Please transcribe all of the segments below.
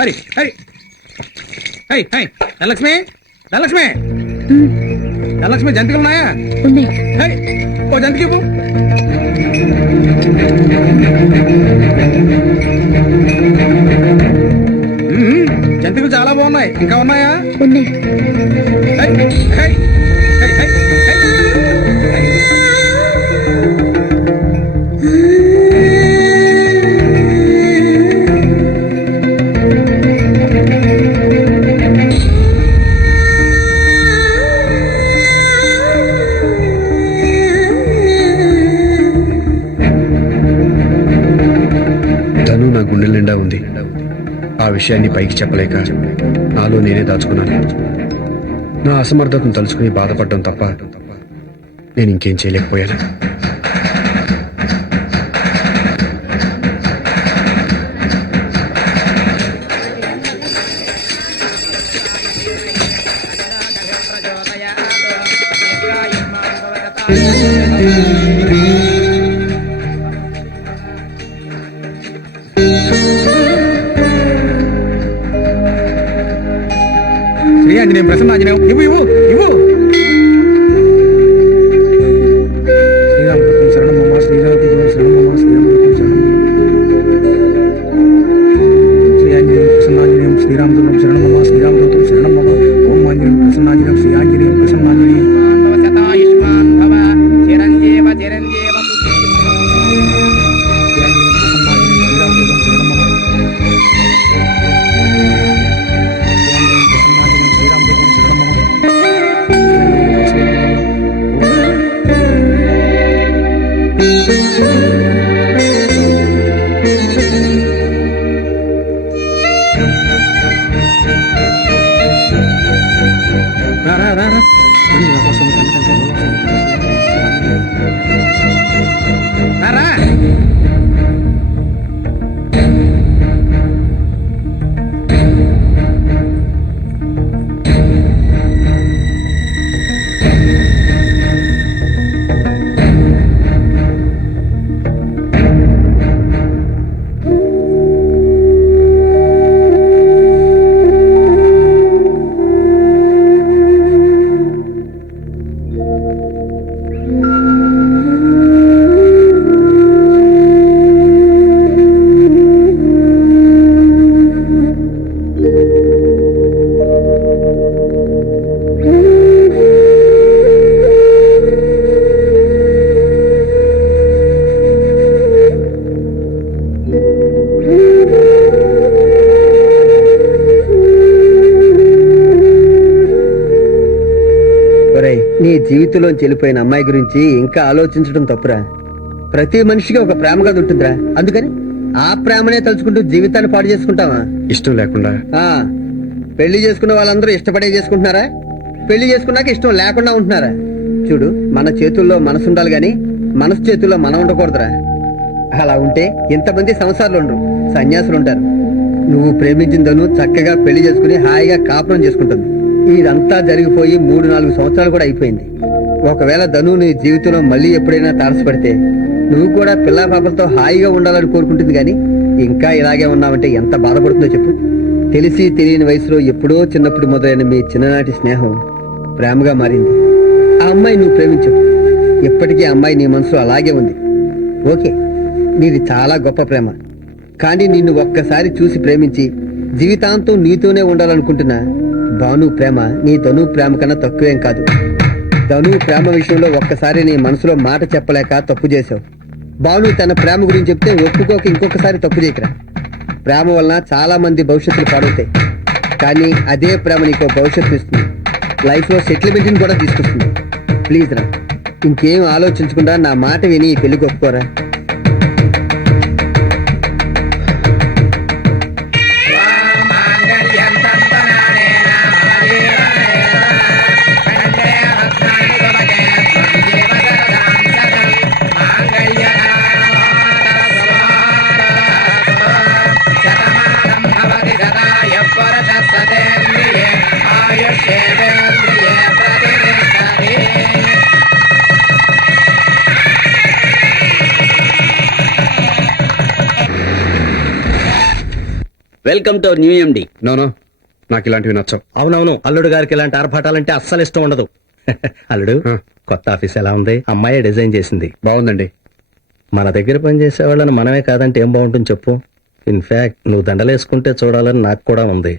Hari Hari high high Dhanalakshmi Dhanalakshmi Dhanalakshmi జంతికలు ఉన్నాయా? ఉన్నాయి. హై ఓ జంతికి ఇవ్వు. జంతికలు చాలా బాగున్నాయి. ఇంకా ఉన్నాయా? ఉన్నాయి. High high high high high. నా గుండెల నిండా ఉంది. ఆ విషయాన్ని పైకి చెప్పలేక నాలో నేనే దాచుకున్నాను. నా అసమర్థతను తలుచుకుని బాధపడడం తప్ప నేను ఇంకేం చేయలేకపోయాను. శ్రీ ఆంజనేయం ప్రసన్నాంజనేయం ఇవ్వు ఇవ్వు ఇవ్వు. శ్రీరామకృతం శరణమమ్మ శ్రీరామకృతం శరణమమ్మ శ్రీరామకృతం శరణం. శ్రీ ఆంజనేయం ప్రసన్నాంజనేయం శ్రీరామకృతం శరణమమ్మ శ్రీరామకృతం శరణమమ్మ. ఓం ఆంజనేయం ప్రసన్నాంజనేయం శ్రీ ఆంజనేయం ప్రసన్నాంజనేయం. శతాయుష్మాన్ భవ చిరంజీవ చిరంజీవ నీ జీవితంలోంచి వెళ్ళిపోయిన అమ్మాయి గురించి ఇంకా ఆలోచించడం తప్పురా. ప్రతి మనిషికి ఒక ప్రేమ కథ ఉంటుందిరా. అందుకని ఆ ప్రేమనే తలుచుకుంటూ జీవితాన్ని పాడు చేసుకుంటావా? ఇష్టం లేకుండా పెళ్లి చేసుకున్న వాళ్ళందరూ ఇష్టపడే చేసుకుంటున్నారా? పెళ్లి చేసుకున్నాక ఇష్టం లేకుండా ఉంటున్నారా? చూడు, మన చేతుల్లో మనసు ఉండాలి గాని మనసు చేతుల్లో మనం ఉండకూడదురా. అలా ఉంటే ఇంతమంది సంసారాలు ఉండరు, సన్యాసులు ఉంటారు. నువ్వు ప్రేమించిందను చక్కగా పెళ్లి చేసుకుని హాయిగా కాపురం చేసుకుంటుంది. ఇదంతా జరిగిపోయి 3-4 సంవత్సరాలు కూడా అయిపోయింది. ఒకవేళ ధను నీ జీవితంలో మళ్ళీ ఎప్పుడైనా తారసపడితే నువ్వు కూడా పిల్లా పాపలతో హాయిగా ఉండాలని కోరుకుంటుంది గాని ఇంకా ఇలాగే ఉన్నావంటే ఎంత బాధపడుతుందో చెప్పు. తెలిసి తెలియని వయసులో ఎప్పుడో చిన్నప్పుడు మొదలైన మీ చిన్ననాటి స్నేహం ప్రేమగా మారింది. ఆ అమ్మాయి నువ్వు ప్రేమించు. ఎప్పటికీ ఆ అమ్మాయి నీ మనసులో అలాగే ఉంది. ఓకే, నీది చాలా గొప్ప ప్రేమ. కానీ నిన్ను ఒక్కసారి చూసి ప్రేమించి జీవితాంతం నీతోనే ఉండాలనుకుంటున్నా భాను ప్రేమ నీ ధను ప్రేమ కన్నా తక్కువేం కాదు. ధను ప్రేమ విషయంలో ఒక్కసారి నీ మనసులో మాట చెప్పలేక తప్పు చేసావు. భాను తన ప్రేమ గురించి చెప్తే ఒప్పుకోక ఇంకొకసారి తప్పు చేయకరా. ప్రేమ వలన చాలా మంది భవిష్యత్తులు పాడవుతాయి. కానీ అదే ప్రేమ నీకు భవిష్యత్తు ఇస్తుంది, లైఫ్ లో సెటిల్మెంట్ కూడా తీసుకొస్తుంది. ప్లీజ్ రా, ఇంకేం ఆలోచించకుండా నా మాట విని ఈ పెళ్లికి ఒప్పుకోరా. Welcome to new MD. No నాకు ఇలాంటివి నచ్చవు. అవునవును, అల్లుడు గారికి ఇలాంటి ఆర్భాటాలంటే అస్సలు ఇష్టం ఉండదు. అల్లుడు, ఆ. కొత్త ఆఫీస్ ఎలా ఉంది? అమ్మాయి డిజైన్ చేసింది. బాగుందండి. మన దగ్గర పనిచేసే వాళ్ళని మనమే కాదంటే ఏం బాగుంటుంది చెప్పు. ఇన్ఫాక్ట్ నువ్వు దండలేసుకుంటే చూడాలని నాకు కూడా ఉంది.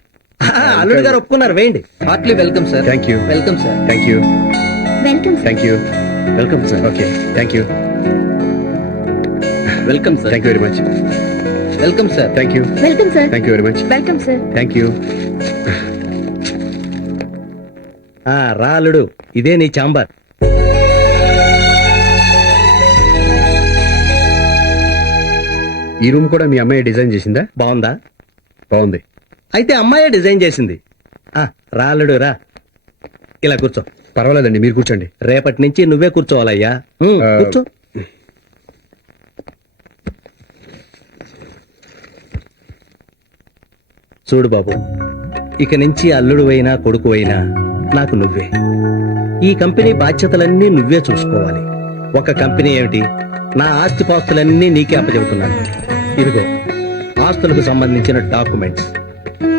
అల్లుడు గారు ఒప్పుకున్నారు, వేయండి. Heartly welcome sir. Thank you. Welcome sir. Thank you. Welcome thank you. Welcome sir. Okay, thank you. Welcome sir. Thank you very much. Welcome sir. Thank you. Welcome sir. Thank you very much. Welcome sir. Thank you. రా అల్లుడు, ఇదే నీ chamber. ఈ room కూడా మీ అమ్మాయి design చేసిందా? బాగుందా? బాగుంది. అయితే అమ్మాయే డిజైన్ చేసింది. రా అల్లుడు, రా. ఇలా కూర్చో. పర్వాలేదండి, మీరు కూర్చోండి. రేపటి నుంచి నువ్వే కూర్చోవాలయ్యా. కూర్చో. చూడు బాబు, ఇక నుంచి అల్లుడు అయినా కొడుకు అయినా నాకు నువ్వే. ఈ కంపెనీ బాధ్యతలన్నీ నువ్వే చూసుకోవాలి. ఒక కంపెనీ ఏమిటి, నా ఆస్తిపాస్తులన్నీ నీకే అప్పచెబుతున్నాను. ఇదిగో, ఆస్తులకు సంబంధించిన డాక్యుమెంట్స్,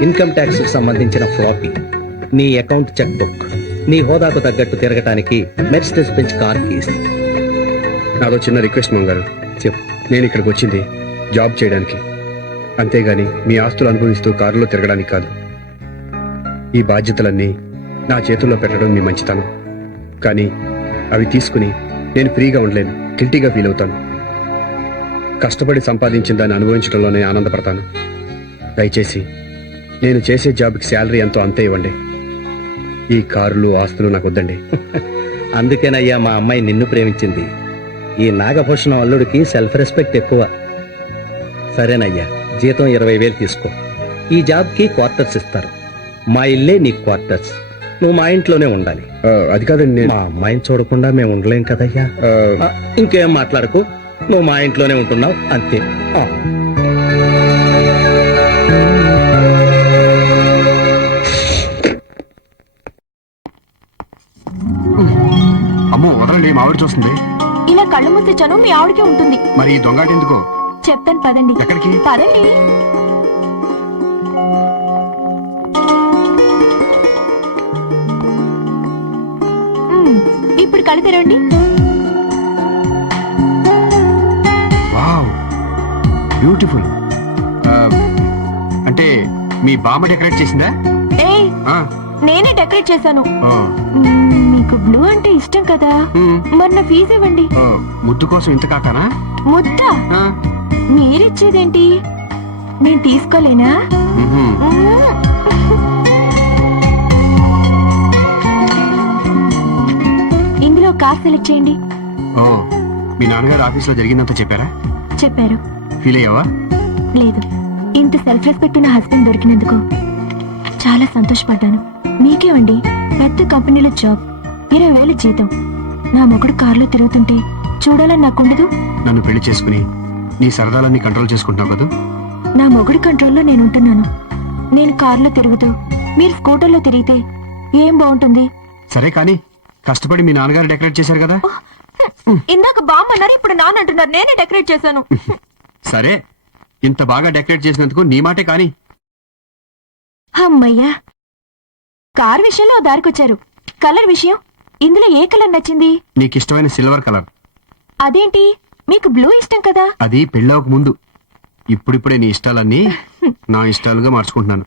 ఇన్కమ్ ట్యాక్స్ కు సంబంధించిన ఫ్లాపీ, నీ అకౌంట్ చెక్ బుక్, నీ హోదాకు తగ్గట్టు తిరగటానికి మెర్సిడెస్ బెంచ్ కార్ కీస్. నాదో చిన్న రిక్వెస్ట్ గారు. చెప్పు. నేను ఇక్కడికి వచ్చింది జాబ్ చేయడానికి, అంతేగాని మీ ఆస్తులు అనుభవిస్తూ కారులో తిరగడానికి కాదు. ఈ బాధ్యతలన్నీ నా చేతుల్లో పెట్టడం మీ మంచితనం, కానీ అవి తీసుకుని నేను ఫ్రీగా ఉండలేను, గిల్టీగా ఫీల్ అవుతాను. కష్టపడి సంపాదించిన దాన్ని అనుభవించడంలోనే ఆనందపడతాను. దయచేసి నేను చేసే జాబ్కి శాలరీ ఎంతో అంతే ఇవ్వండి. ఈ కారులు ఆస్తులు నాకు వద్దండి. అందుకేనయ్యా మా అమ్మాయి నిన్ను ప్రేమించింది. ఈ నాగభూషణం అల్లుడికి సెల్ఫ్ రెస్పెక్ట్ ఎక్కువ. సరేనయ్యా, జీతం 20,000 తీసుకో. ఈ జాబ్కి క్వార్టర్స్ ఇస్తారు. మా ఇల్లే నీ క్వార్టర్స్. నువ్వు మా ఇంట్లోనే ఉండాలి. అది కాదండి, నేను మా అమ్మాయిని చూడకుండా మేము ఉండలేం కదయ్యా. ఇంకేం మాట్లాడకు, నువ్వు మా ఇంట్లోనే ఉంటున్నావు అంతే. అమ్మో వదలండి, మా ఆవిడ చూస్తుంది. ఇలా కళ్ళు మూసేచాను, మీ ఆవిడకే ఉంటుంది. మరి ఈ దొంగటి ఎందుకో చెప్తాను పదండి. ఎక్కడికి? పదండి. ఇప్పుడు కళ్ళు తెరవండి. Wow, beautiful. అంటే మీ బామ్మ డెకరేట్ చేసిందా? ఏయ్, ఆ, నేనే డెకరేట్ చేశాను. ఓ, మీకు బ్లూ అంటే ఇష్టం కదా, మ్, మరి నా ఫీజు ఇవ్వండి. ఓ, ముద్దు కోసం ఇంత కాకానా? ముద్ద ఆ, మీరిచ్చేదేంటి, నేను తీసుకోలేనా? మ్హూ. ఇందులో కార్ సెలెక్ట్ చేయండి. ఓ, మీ నాన్నగారు ఆఫీస్లో జరిగిందంతా చెప్పారా? చెప్పారు. ఫీల్ అయ్యావా? లేదు, ఇంత సెల్ఫ్ రెస్పెక్ట్ ఉన్న హస్బెండ్ దొరికినందుకు చాలా సంతోషపడ్డాను. మీకేమండి, పెద్ద కంపెనీలో జాబ్, 20,000 జీతం. నా మొగుడు కారులో తిరుగుతుంటే చూడాలని నాకుండదు. నన్ను పెళ్లి చేసుకుని నీ సరదాలన్నీ కంట్రోల్ చేసుకుంటున్నావు కదా? నా మొగుడు కంట్రోల్లో నేను ఉంటున్నాను. నేను కారులో తిరుగుతూ మీరు స్కూటర్లో తిరిగితే ఏం బాగుంటుంది? సరే కానీ కష్టపడి మీ నాన్నగారు డెకరేట్ చేశారు కదా? ఇందాక బామ్మన్నారు, ఇప్పుడు నాన్న అంటున్నారు. నేనే డెకరేట్ చేశాను. సరే, ఇంత బాగా డెకరేట్ చేసినందుకు నీ మాటే కానీ. అమ్మయ్యా, కార్ విషయంలో దారికొచ్చారు. కలర్ విషయం, ఇందులో ఏ కలర్ నచ్చింది? నీకు ఇష్టమైన సిల్వర్ కలర్. అదేంటి, మీకు బ్లూ ఇష్టం కదా? అది పెళ్ళవక ముందు. ఇప్పుడిప్పుడే నీ ఇష్టాలన్నీ నా ఇష్టాలుగా మార్చుకుంటున్నాను.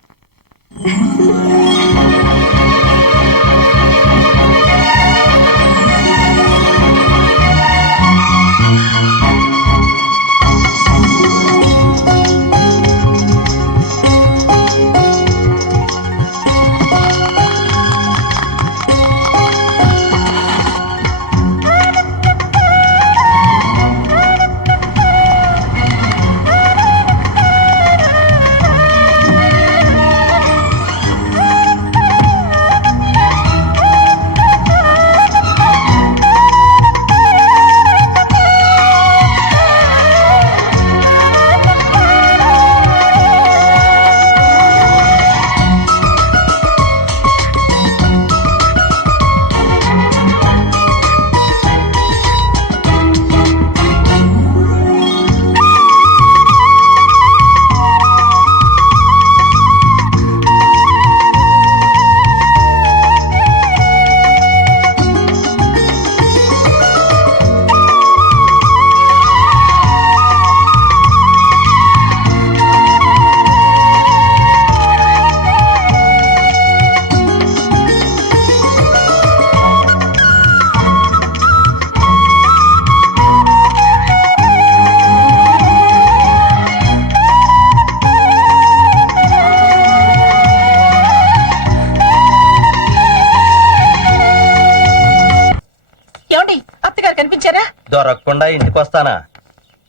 దొరకకుండా ఇంటికి వస్తానా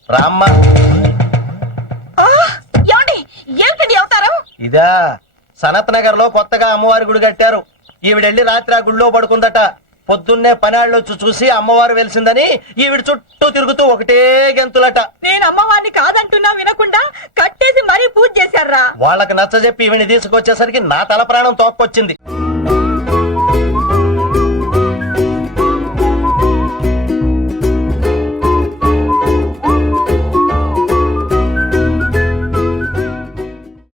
రామ్మ. ఏమిటండి అవతారం? ఇదా సనత్ నగర్ లో కొత్తగా అమ్మవారి గుడి కట్టారు. ఈవిడెళ్ళి రాత్రి ఆ గుడిలో పడుకుందట. పొద్దున్నే పనాళ్ళొచ్చి చూసి అమ్మవారు వెలిసిందని ఈవిడ చుట్టూ తిరుగుతూ ఒకటే గెంతులట. నేను అమ్మవారిని కాదంటున్నా వినకుండా కట్టేసి మరీ పూజ చేశారా? వాళ్ళకి నచ్చజెప్పి ఈవిని తీసుకొచ్చేసరికి నా తల ప్రాణం తోక్కొచ్చింది.